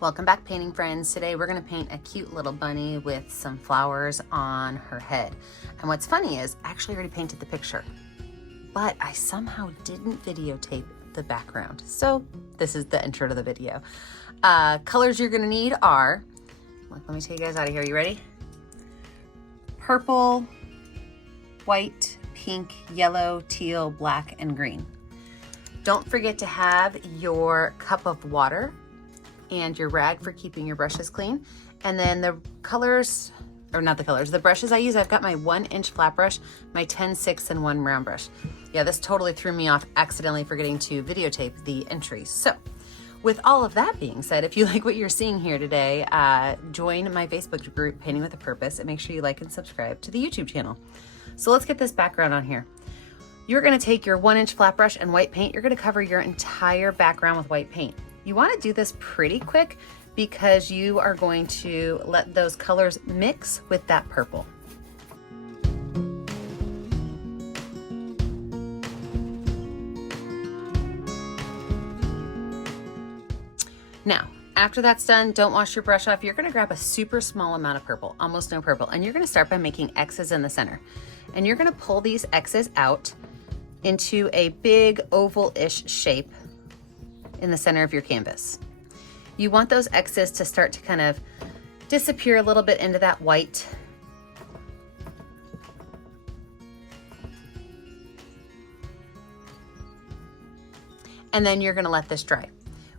Welcome back, painting friends. Today we're going to paint a cute little bunny with some flowers on her head. And what's funny is I actually already painted the picture, but I somehow didn't videotape the background. So this is the intro to the video. Colors you're going to need are, let me take you guys out of here. You ready? Purple, white, pink, yellow, teal, black, and green. Don't forget to have your cup of water and your rag for keeping your brushes clean. And then the colors, or not the colors, the brushes I use, I've got my 1-inch flat brush, my 10-6 and 1 round brush. Yeah, this totally threw me off accidentally forgetting to videotape the entries. So with all of that being said, if you like what you're seeing here today, join my Facebook group, Painting with a Purpose, and make sure you like and subscribe to the YouTube channel. So let's get this background on here. You're gonna take your 1-inch flat brush and white paint. You're gonna cover your entire background with white paint. You want to do this pretty quick because you are going to let those colors mix with that purple. Now, after that's done, don't wash your brush off. You're going to grab a super small amount of purple, almost no purple, and you're going to start by making X's in the center. And you're going to pull these X's out into a big oval-ish shape in the center of your canvas. You want those X's to start to kind of disappear a little bit into that white. And then you're gonna let this dry.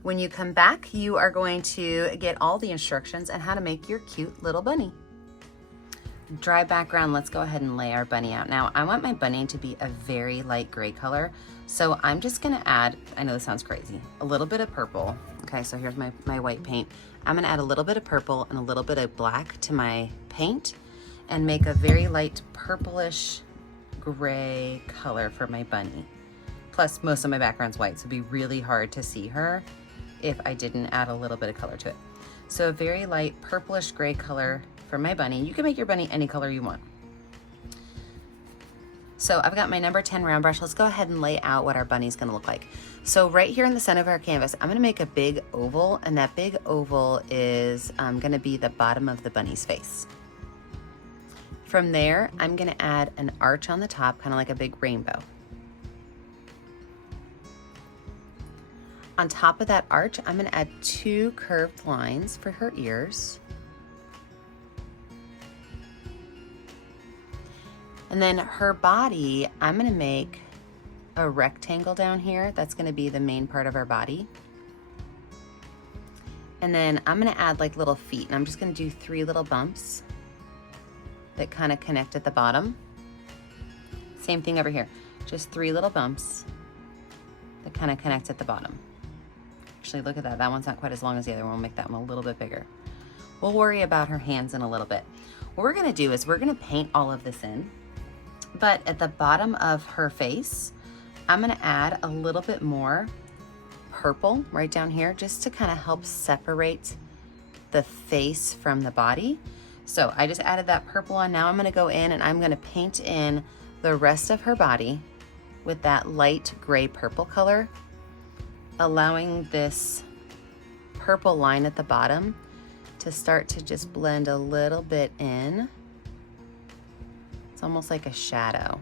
When you come back, you are going to get all the instructions on how to make your cute little bunny. Dry background, let's go ahead and lay our bunny out. Now, I want my bunny to be a very light gray color, so I'm just gonna add, I know this sounds crazy, a little bit of purple. Okay, so here's my white paint. I'm gonna add a little bit of purple and a little bit of black to my paint and make a very light purplish gray color for my bunny. Plus, most of my background's white, so it'd be really hard to see her if I didn't add a little bit of color to it. So a very light purplish gray color for my bunny. You can make your bunny any color you want. So I've got my number 10 round brush. Let's go ahead and lay out what our bunny's gonna look like. So right here in the center of our canvas, I'm gonna make a big oval, and that big oval is gonna be the bottom of the bunny's face. From there, I'm gonna add an arch on the top, kind of like a big rainbow. On top of that arch, I'm gonna add 2 curved lines for her ears. And then her body, I'm gonna make a rectangle down here. That's gonna be the main part of our body. And then I'm gonna add like little feet, and I'm just gonna do 3 little bumps that kind of connect at the bottom. Same thing over here, just 3 little bumps that kind of connect at the bottom. Actually, look at that, that one's not quite as long as the other one. We'll make that one a little bit bigger. We'll worry about her hands in a little bit. What we're gonna do is we're gonna paint all of this in. But at the bottom of her face, I'm gonna add a little bit more purple right down here just to kind of help separate the face from the body. So I just added that purple on. Now I'm gonna go in and I'm gonna paint in the rest of her body with that light gray purple color, allowing this purple line at the bottom to start to just blend a little bit in. It's almost like a shadow.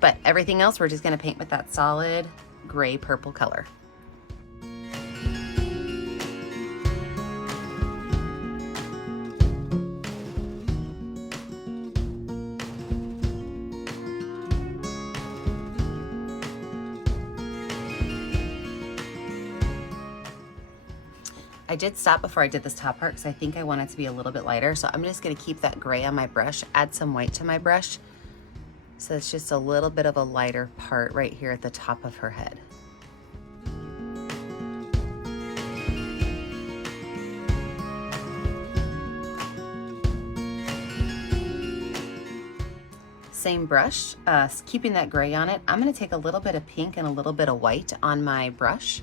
But everything else, we're just gonna paint with that solid gray purple color. I did stop before I did this top part because I think I want it to be a little bit lighter. So I'm just gonna keep that gray on my brush, add some white to my brush. So it's just a little bit of a lighter part right here at the top of her head. Same brush, keeping that gray on it. I'm gonna take a little bit of pink and a little bit of white on my brush,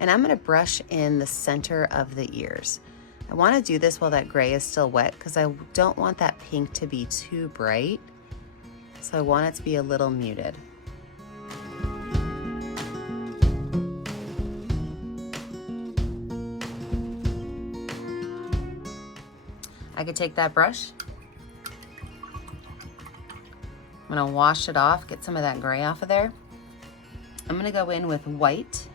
and I'm gonna brush in the center of the ears. I wanna do this while that gray is still wet because I don't want that pink to be too bright. So I want it to be a little muted. I could take that brush. I'm gonna wash it off, get some of that gray off of there. I'm gonna go in with white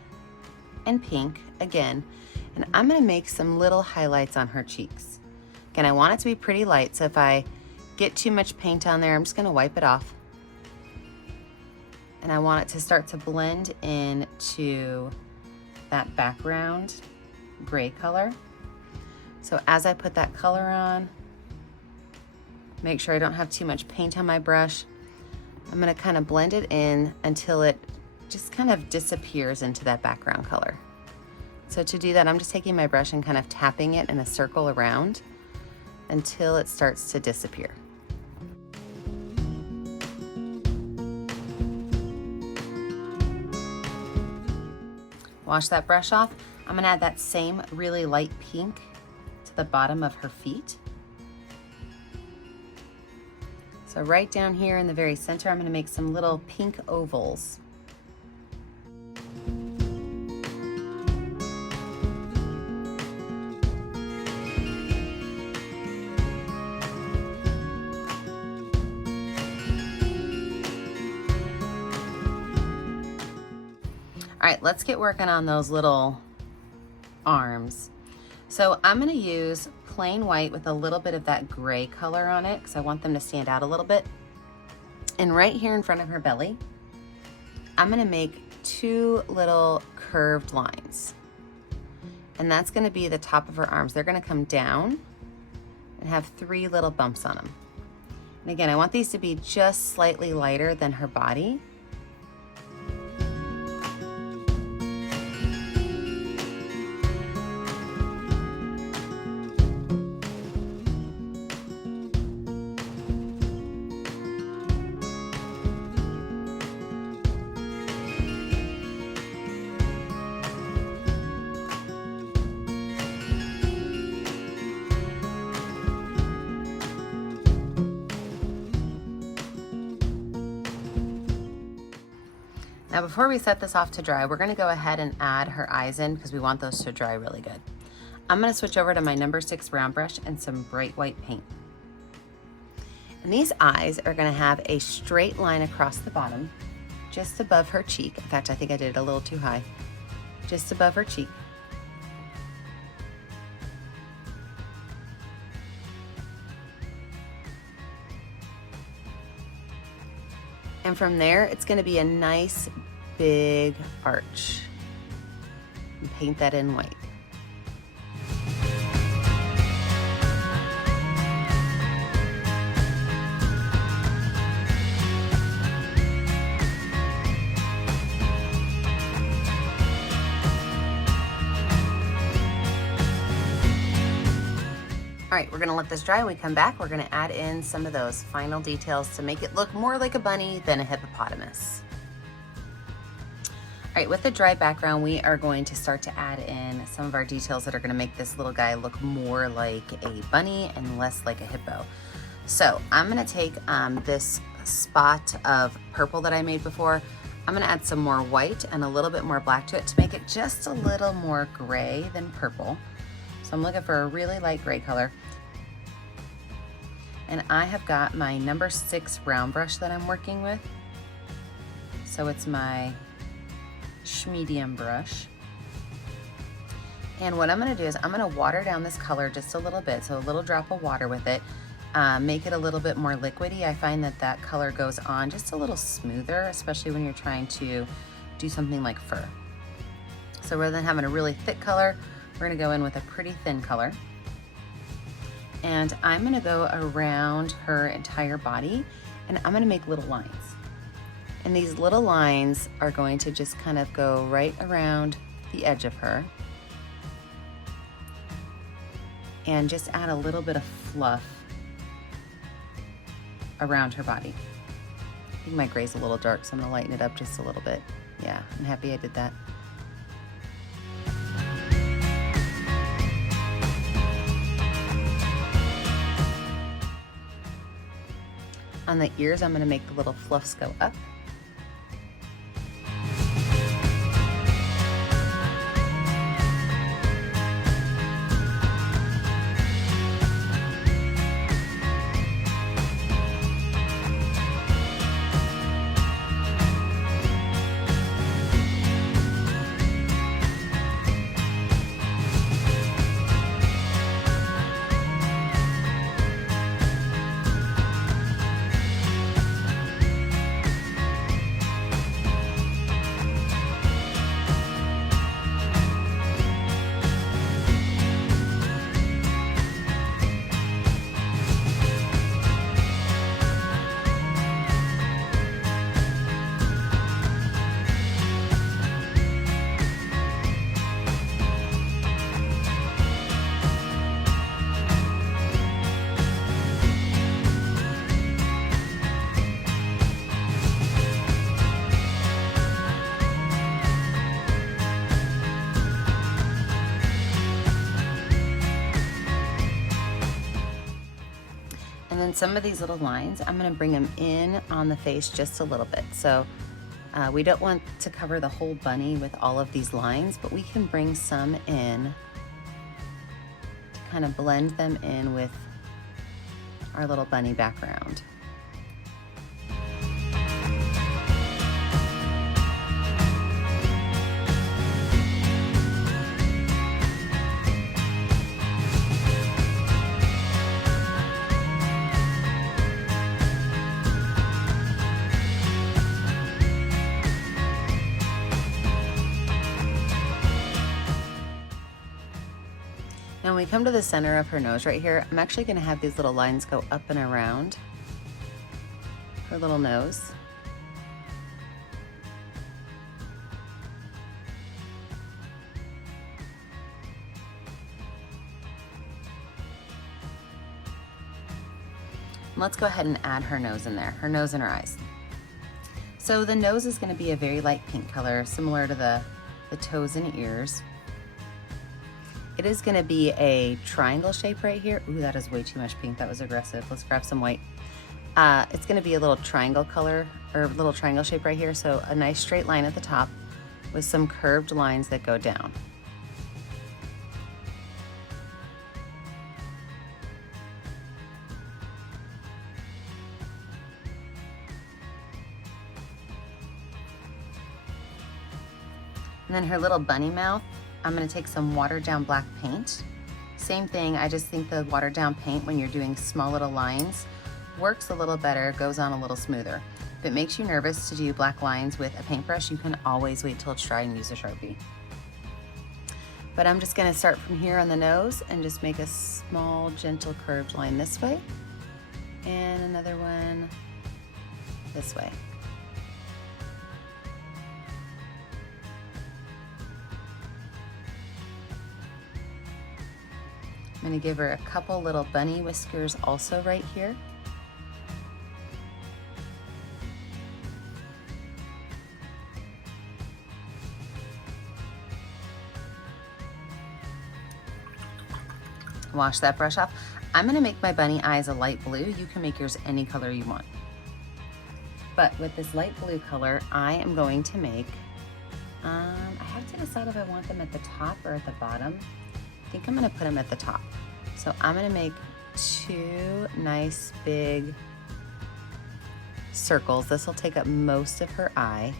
and pink again, and I'm gonna make some little highlights on her cheeks. Again, I want it to be pretty light, so if I get too much paint on there, I'm just gonna wipe it off. And I want it to start to blend into that background gray color. So as I put that color on, make sure I don't have too much paint on my brush. I'm gonna kind of blend it in until it just kind of disappears into that background color. So to do that, I'm just taking my brush and kind of tapping it in a circle around until it starts to disappear. Wash that brush off. I'm gonna add that same really light pink to the bottom of her feet. So right down here in the very center, I'm gonna make some little pink ovals. All right, let's get working on those little arms. So I'm gonna use plain white with a little bit of that gray color on it because I want them to stand out a little bit. And right here in front of her belly, I'm gonna make 2 little curved lines. And that's gonna be the top of her arms. They're gonna come down and have 3 little bumps on them. And again, I want these to be just slightly lighter than her body. Now before we set this off to dry, we're gonna go ahead and add her eyes in because we want those to dry really good. I'm gonna switch over to my number 6 round brush and some bright white paint. And these eyes are gonna have a straight line across the bottom, just above her cheek. In fact, I think I did it a little too high. Just above her cheek. And from there, it's gonna be a nice big arch. And paint that in white. All right, we're gonna let this dry. When we come back, we're gonna add in some of those final details to make it look more like a bunny than a hippopotamus. All right, with the dry background, we are going to start to add in some of our details that are gonna make this little guy look more like a bunny and less like a hippo. So I'm gonna take this spot of purple that I made before. I'm gonna add some more white and a little bit more black to it to make it just a little more gray than purple. So I'm looking for a really light gray color. And I have got my number 6 round brush that I'm working with. So it's my medium brush. And what I'm gonna do is I'm gonna water down this color just a little bit, so a little drop of water with it, make it a little bit more liquidy. I find that that color goes on just a little smoother, especially when you're trying to do something like fur. So rather than having a really thick color, we're gonna go in with a pretty thin color. And I'm gonna go around her entire body and I'm gonna make little lines. And these little lines are going to just kind of go right around the edge of her and just add a little bit of fluff around her body. I think my gray's a little dark, so I'm gonna lighten it up just a little bit. Yeah, I'm happy I did that. On the ears, I'm gonna make the little fluffs go up. then some of these little lines, I'm gonna bring them in on the face just a little bit. So we don't want to cover the whole bunny with all of these lines, but we can bring some in to kind of blend them in with our little bunny background. Now when we come to the center of her nose right here, I'm actually gonna have these little lines go up and around her little nose. And let's go ahead and add her nose in there, her nose and her eyes. So the nose is gonna be a very light pink color, similar to the toes and ears. It is gonna be a triangle shape right here. Ooh, that is way too much pink, that was aggressive. Let's grab some white. It's gonna be a little triangle color, or little triangle shape right here. So a nice straight line at the top with some curved lines that go down. And then her little bunny mouth, I'm gonna take some watered down black paint. Same thing, I just think the watered down paint when you're doing small little lines works a little better, goes on a little smoother. If it makes you nervous to do black lines with a paintbrush, you can always wait till it's dry and use a Sharpie. But I'm just gonna start from here on the nose and just make a small, gentle curved line this way, and another one this way. I'm gonna give her a couple little bunny whiskers also right here. Wash that brush off. I'm gonna make my bunny eyes a light blue. You can make yours any color you want. But with this light blue color, I am going to make, I have to decide if I want them at the top or at the bottom. I think I'm gonna put them at the top. So I'm gonna make two nice big circles. This will take up most of her eye.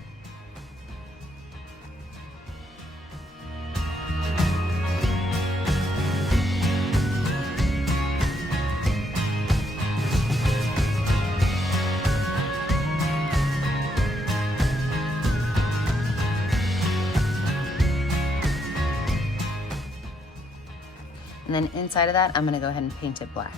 And then inside of that, I'm gonna go ahead and paint it black.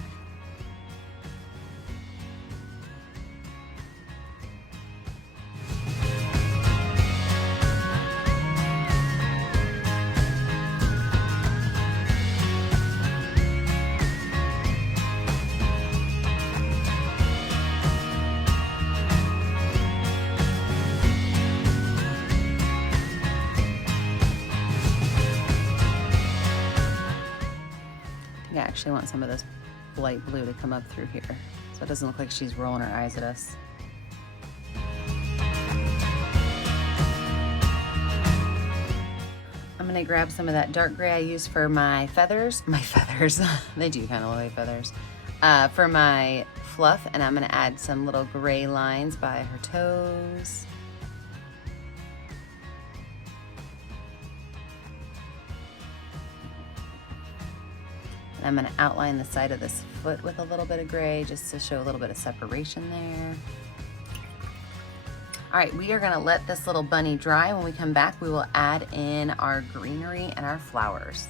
I actually want some of this light blue to come up through here so it doesn't look like she's rolling her eyes at us. I'm gonna grab some of that dark gray I use for my feathers. They do kind of look like feathers. For my fluff, and I'm gonna add some little gray lines by her toes. And I'm gonna outline the side of this foot with a little bit of gray just to show a little bit of separation there. All right, we are gonna let this little bunny dry. When we come back, we will add in our greenery and our flowers.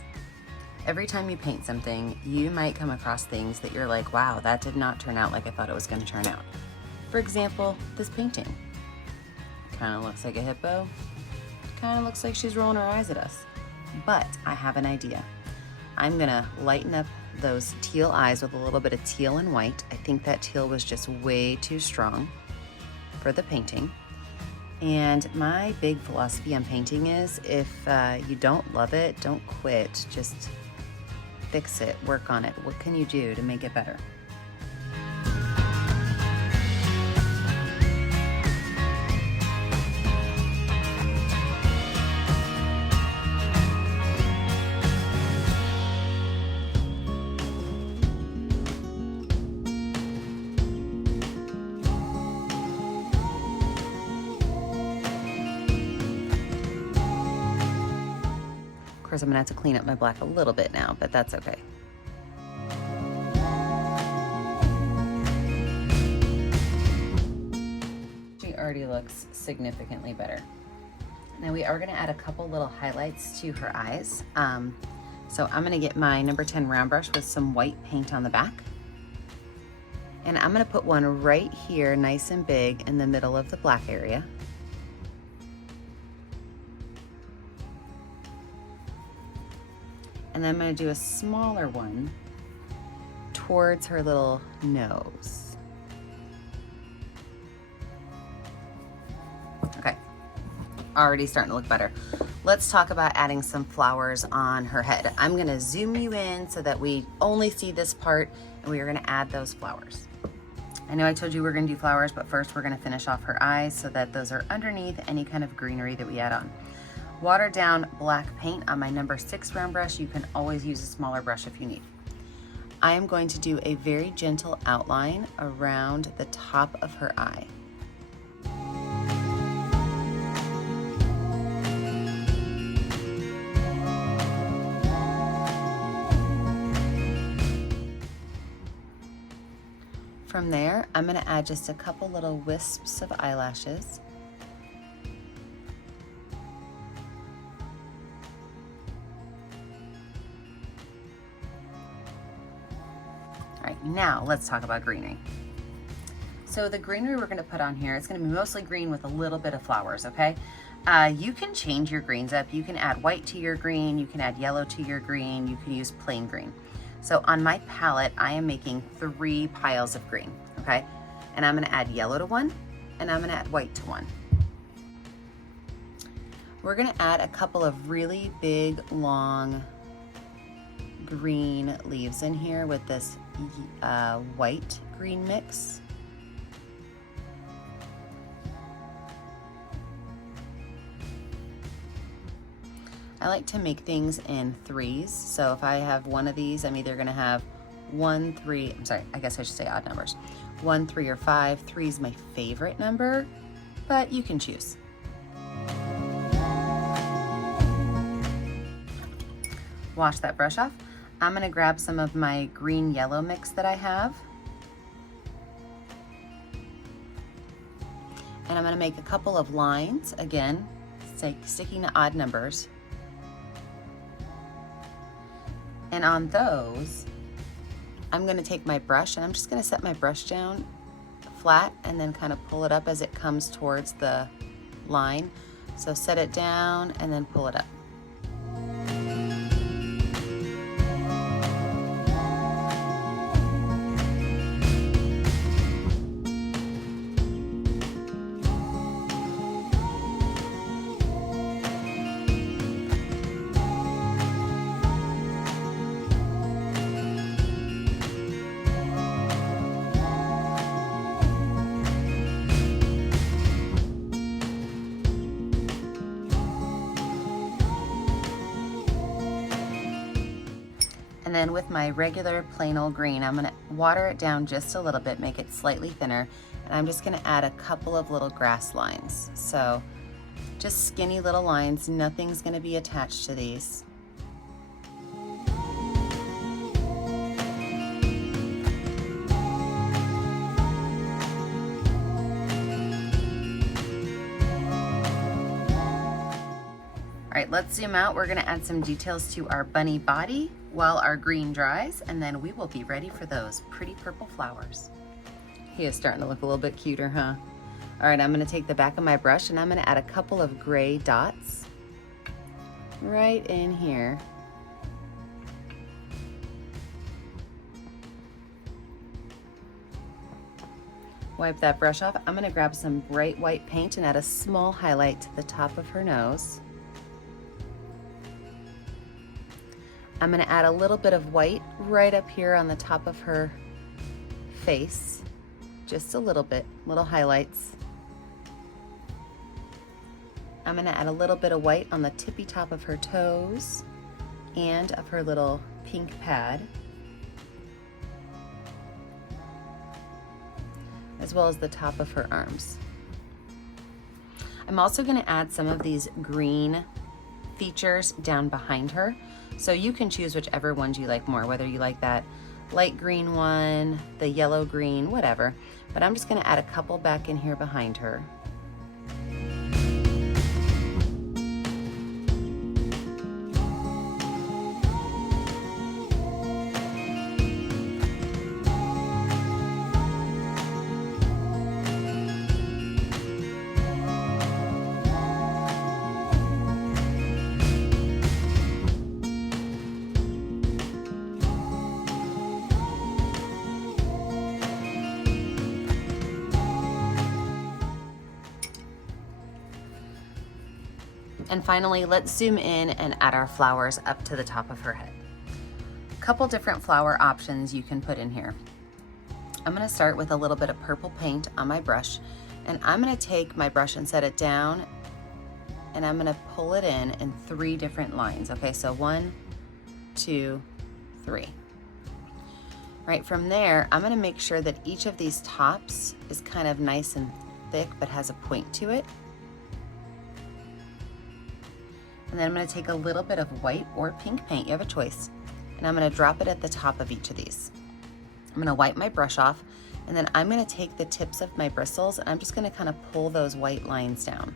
Every time you paint something, you might come across things that you're like, wow, that did not turn out like I thought it was gonna turn out. For example, this painting. Kind of looks like a hippo. Kind of looks like she's rolling her eyes at us. But I have an idea. I'm gonna lighten up those teal eyes with a little bit of teal and white. I think that teal was just way too strong for the painting. And my big philosophy on painting is if you don't love it, don't quit, just fix it, work on it. What can you do to make it better? course, I'm gonna have to clean up my black a little bit now, but that's okay. She already looks significantly better. Now we are gonna add a couple little highlights to her eyes. So I'm gonna get my number 10 round brush with some white paint on the back. And I'm gonna put one right here, nice and big, in the middle of the black area. And then I'm gonna do a smaller one towards her little nose. Okay, already starting to look better. Let's talk about adding some flowers on her head. I'm gonna zoom you in so that we only see this part, and we are gonna add those flowers. I know I told you we're gonna do flowers, but first we're gonna finish off her eyes so that those are underneath any kind of greenery that we add on. Watered down black paint on my number 6 round brush. You can always use a smaller brush if you need. I am going to do a very gentle outline around the top of her eye. From there, I'm gonna add just a couple little wisps of eyelashes. All right, now let's talk about greenery. So the greenery we're gonna put on here, it's gonna be mostly green with a little bit of flowers, okay? You can change your greens up. You can add white to your green, you can add yellow to your green, you can use plain green. So on my palette, I am making 3 piles of green, okay? And I'm gonna add yellow to one, and I'm gonna add white to one. We're gonna add a couple of really big, long green leaves in here with this white green mix. I like to make things in 3s. So if I have one of these, I'm either gonna have 1, 3, I'm sorry, I guess I should say odd numbers. 1, 3, or 5. 3 is my favorite number, but you can choose. Wash that brush off. I'm gonna grab some of my green yellow mix that I have. And I'm gonna make a couple of lines, again, sticking to odd numbers. And on those, I'm gonna take my brush and I'm just gonna set my brush down flat and then kind of pull it up as it comes towards the line. So set it down and then pull it up. And then with my regular plain old green, I'm gonna water it down just a little bit, make it slightly thinner, and I'm just gonna add a couple of little grass lines. So just skinny little lines, nothing's gonna be attached to these. All right, let's zoom out. We're gonna add some details to our bunny body while our green dries, and then we will be ready for those pretty purple flowers. He is starting to look a little bit cuter, huh? All right, I'm gonna take the back of my brush and I'm gonna add a couple of gray dots right in here. Wipe that brush off. I'm gonna grab some bright white paint and add a small highlight to the top of her nose. I'm gonna add a little bit of white right up here on the top of her face. Just a little bit, little highlights. I'm gonna add a little bit of white on the tippy top of her toes and of her little pink pad, as well as the top of her arms. I'm also gonna add some of these green features down behind her. So you can choose whichever ones you like more, whether you like that light green one, the yellow green, whatever. But I'm just gonna add a couple back in here behind her. And finally, let's zoom in and add our flowers up to the top of her head. A couple different flower options you can put in here. I'm gonna start with a little bit of purple paint on my brush, and I'm gonna take my brush and set it down, and I'm gonna pull it in 3 different lines. Okay, so 1, 2, 3. Right from there, I'm gonna make sure that each of these tops is kind of nice and thick, but has a point to it. And then I'm gonna take a little bit of white or pink paint, you have a choice, and I'm gonna drop it at the top of each of these. I'm gonna wipe my brush off, and then I'm gonna take the tips of my bristles, and I'm just gonna kind of pull those white lines down.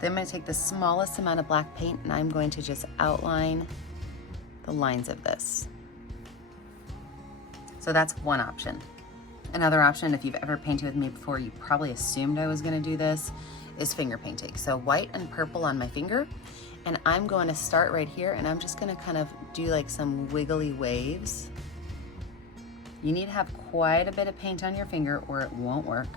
Then I'm gonna take the smallest amount of black paint, and I'm going to just outline the lines of this. So that's one option. Another option, if you've ever painted with me before, you probably assumed I was gonna do this, is finger painting. So white and purple on my finger, and I'm going to start right here, and I'm just gonna kind of do like some wiggly waves. You need to have quite a bit of paint on your finger or it won't work.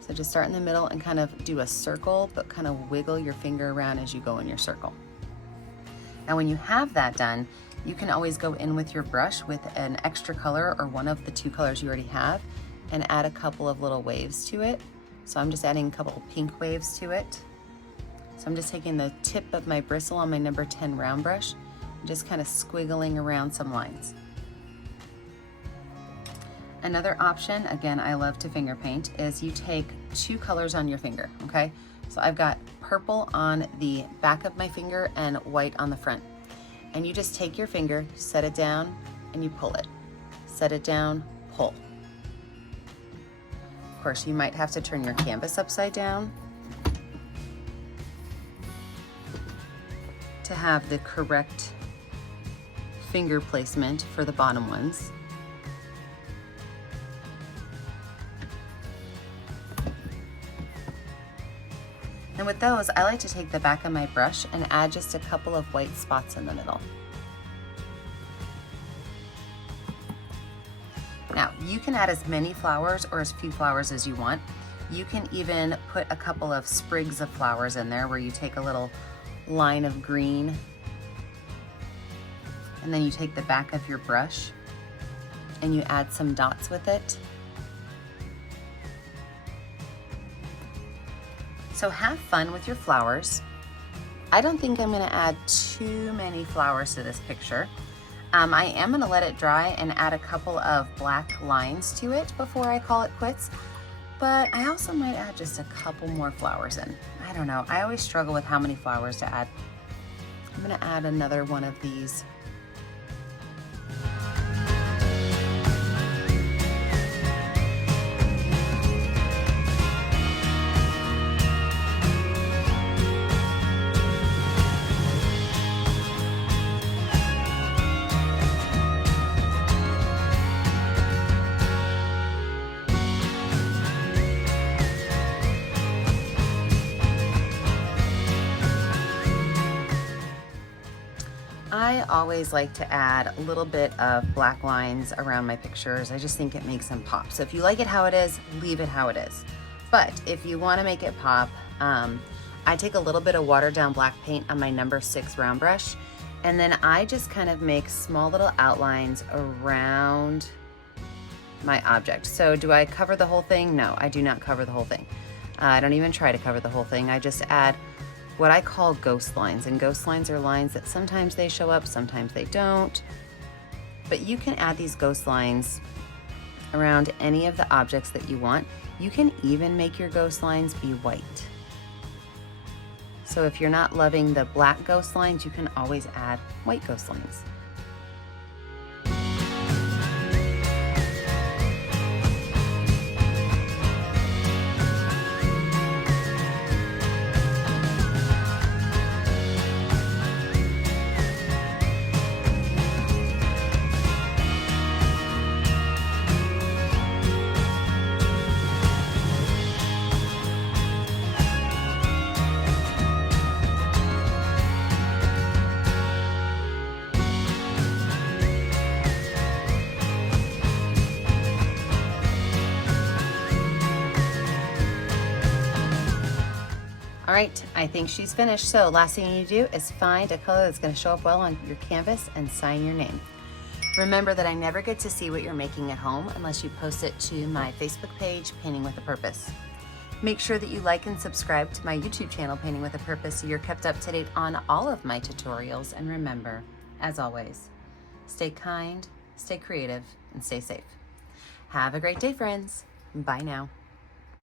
So just start in the middle and kind of do a circle, but kind of wiggle your finger around as you go in your circle. Now when you have that done, you can always go in with your brush with an extra color or one of the 2 colors you already have and add a couple of little waves to it. So I'm just adding a couple of pink waves to it. So I'm just taking the tip of my bristle on my number 10 round brush and just kind of squiggling around some lines. Another option, again, I love to finger paint, is you take 2 colors on your finger, okay? So I've got purple on the back of my finger and white on the front. And you just take your finger, set it down, and you pull it. Set it down, pull. Of course, you might have to turn your canvas upside down to have the correct finger placement for the bottom ones. And with those, I like to take the back of my brush and add just a couple of white spots in the middle. Now, you can add as many flowers or as few flowers as you want. You can even put a couple of sprigs of flowers in there where you take a little line of green and then you take the back of your brush and you add some dots with it. So have fun with your flowers. I don't think I'm gonna add too many flowers to this picture. I am gonna let it dry and add a couple of black lines to it before I call it quits, but I also might add just a couple more flowers in. I don't know, I always struggle with how many flowers to add. I'm gonna add another one of these. I always like to add a little bit of black lines around my pictures. I just think it makes them pop. So if you like it how it is, leave it how it is. But if you want to make it pop, I take a little bit of watered down black paint on my number 6 round brush, and then I just kind of make small little outlines around my object. So do I cover the whole thing? No, I do not cover the whole thing. I don't even try to cover the whole thing. I just add what I call ghost lines, and ghost lines are lines that sometimes they show up, sometimes they don't. But you can add these ghost lines around any of the objects that you want. You can even make your ghost lines be white. So if you're not loving the black ghost lines, you can always add white ghost lines. All right, I think she's finished. So last thing you do is find a color that's going to show up well on your canvas and sign your name. Remember that I never get to see what you're making at home unless you post it to my Facebook page, Painting with a Purpose. Make sure that you like and subscribe to my YouTube channel, Painting with a Purpose, so you're kept up to date on all of my tutorials. And remember, as always, stay kind, stay creative, and stay safe. Have a great day, friends. Bye now.